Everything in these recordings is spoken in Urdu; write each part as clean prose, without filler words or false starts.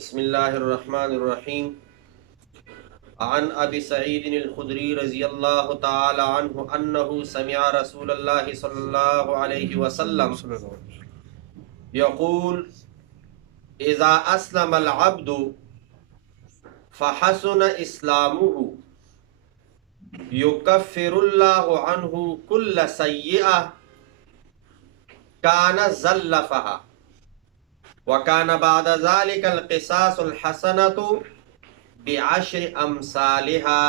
بسم اللہ الرحمن الرحیم عن ابی سعید الخدری رضی اللہ تعالی عنہ انہ سمع رسول اللہ صلی اللہ علیہ وسلم یقول اذا اسلم العبد فحسن اسلامه یکفر اللہ عنہ کل سیئہ کان زلفها وَكَانَ بَعْدَ ذَلِكَ الْقِصَاصُ الْحَسَنَةُ بِعَشْرِ أَمْثَالِهَا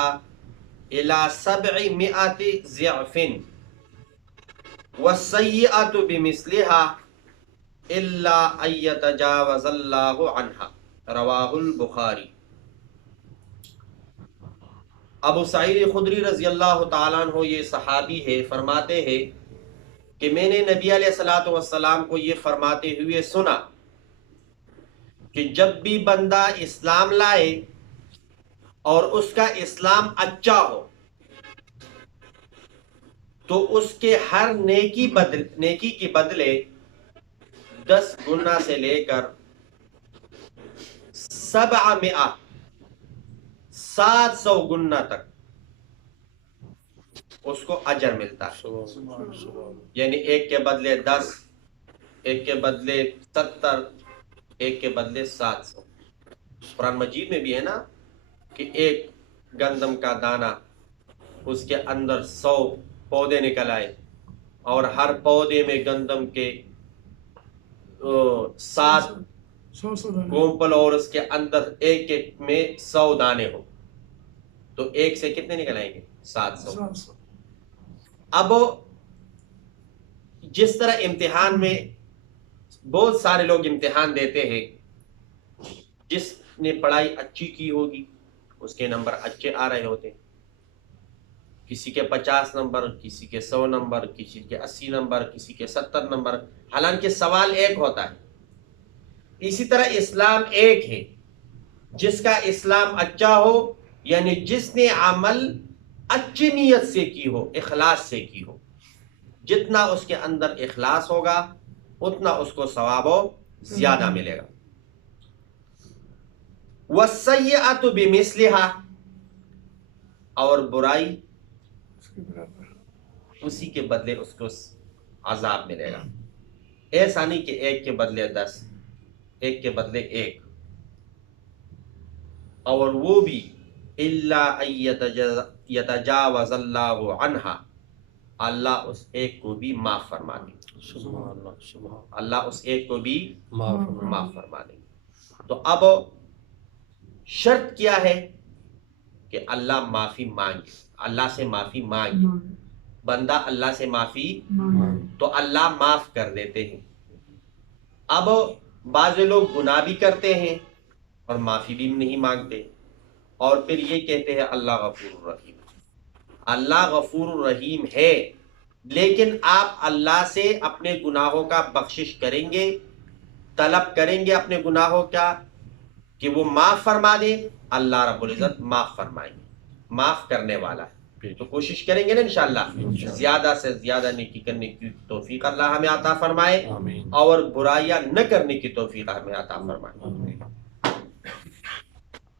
إِلَى 700 ضِعْفٍ وَالسَّيِّئَةُ بِمِثْلِهَا إِلَّا أَن يَتَجَاوَزَ اللَّهُ عَنْهَا رواہ البخاری۔ ابو سعید خدری رضی اللہ تعالیٰ عنہ یہ صحابی ہے، فرماتے ہیں کہ میں نے نبی علیہ الصلوۃ والسلام کو یہ فرماتے ہوئے سنا کہ جب بھی بندہ اسلام لائے اور اس کا اسلام اچھا ہو تو اس کے ہر نیکی کے بدلے 10 گنا سے لے کر 700 گنا تک اس کو اجر ملتا ہے۔ یعنی ایک کے بدلے 10، ایک کے بدلے 70، ایک کے بدلے 700۔ قرآن مجید میں بھی ہے نا کہ ایک گندم کا دانہ اس کے اندر 100 پودے نکل آئے اور ہر پودے میں گندم کے 7 کومپل اور اس کے اندر ایک میں 100 دانے ہو تو ایک سے کتنے نکل آئیں گے؟ 700۔ اب جس طرح امتحان میں بہت سارے لوگ امتحان دیتے ہیں، جس نے پڑھائی اچھی کی ہوگی اس کے نمبر اچھے آ رہے ہوتے ہیں، کسی کے 50 نمبر، کسی کے 100 نمبر، کسی کے 80 نمبر، کسی کے 70 نمبر، حالانکہ سوال ایک ہوتا ہے۔ اسی طرح اسلام ایک ہے، جس کا اسلام اچھا ہو، یعنی جس نے عمل اچھی نیت سے کی ہو، اخلاص سے کی ہو، جتنا اس کے اندر اخلاص ہوگا اتنا اس کو ثواب زیادہ ملے گا۔ وَالسَّيِّئَةُ بِمِثْلِهَا، اور برائی اسی کے بدلے اس کو عذاب ملے گا۔ ایسا نہیں کہ ایک کے بدلے 10، ایک کے بدلے 1، اور وہ بھی إِلَّا أَن يَتَجَاوَزَ اللَّهُ عَنْهَا، اللہ اس ایک کو بھی معاف فرما دے۔ اللہ اس ایک کو بھی معاف فرما دے۔ تو اب شرط کیا ہے کہ اللہ معافی مانگے، اللہ سے معافی مانگے، بندہ اللہ سے معافی تو اللہ معاف کر دیتے ہیں۔ اب بعض لوگ گناہ بھی کرتے ہیں اور معافی بھی نہیں مانگتے، اور پھر یہ کہتے ہیں اللہ غفور الرحیم۔ اللہ غفور الرحیم ہے، لیکن آپ اللہ سے اپنے گناہوں کا بخشش کریں گے، طلب کریں گے اپنے گناہوں کا کہ وہ معاف فرما دے، اللہ رب العزت معاف فرمائیں گے، معاف کرنے والا ہے۔ تو کوشش کریں گے نا انشاءاللہ زیادہ سے زیادہ نیکی کرنے کی توفیق اللہ ہمیں عطا فرمائے، اور برائیاں نہ کرنے کی توفیق ہمیں عطا فرمائے۔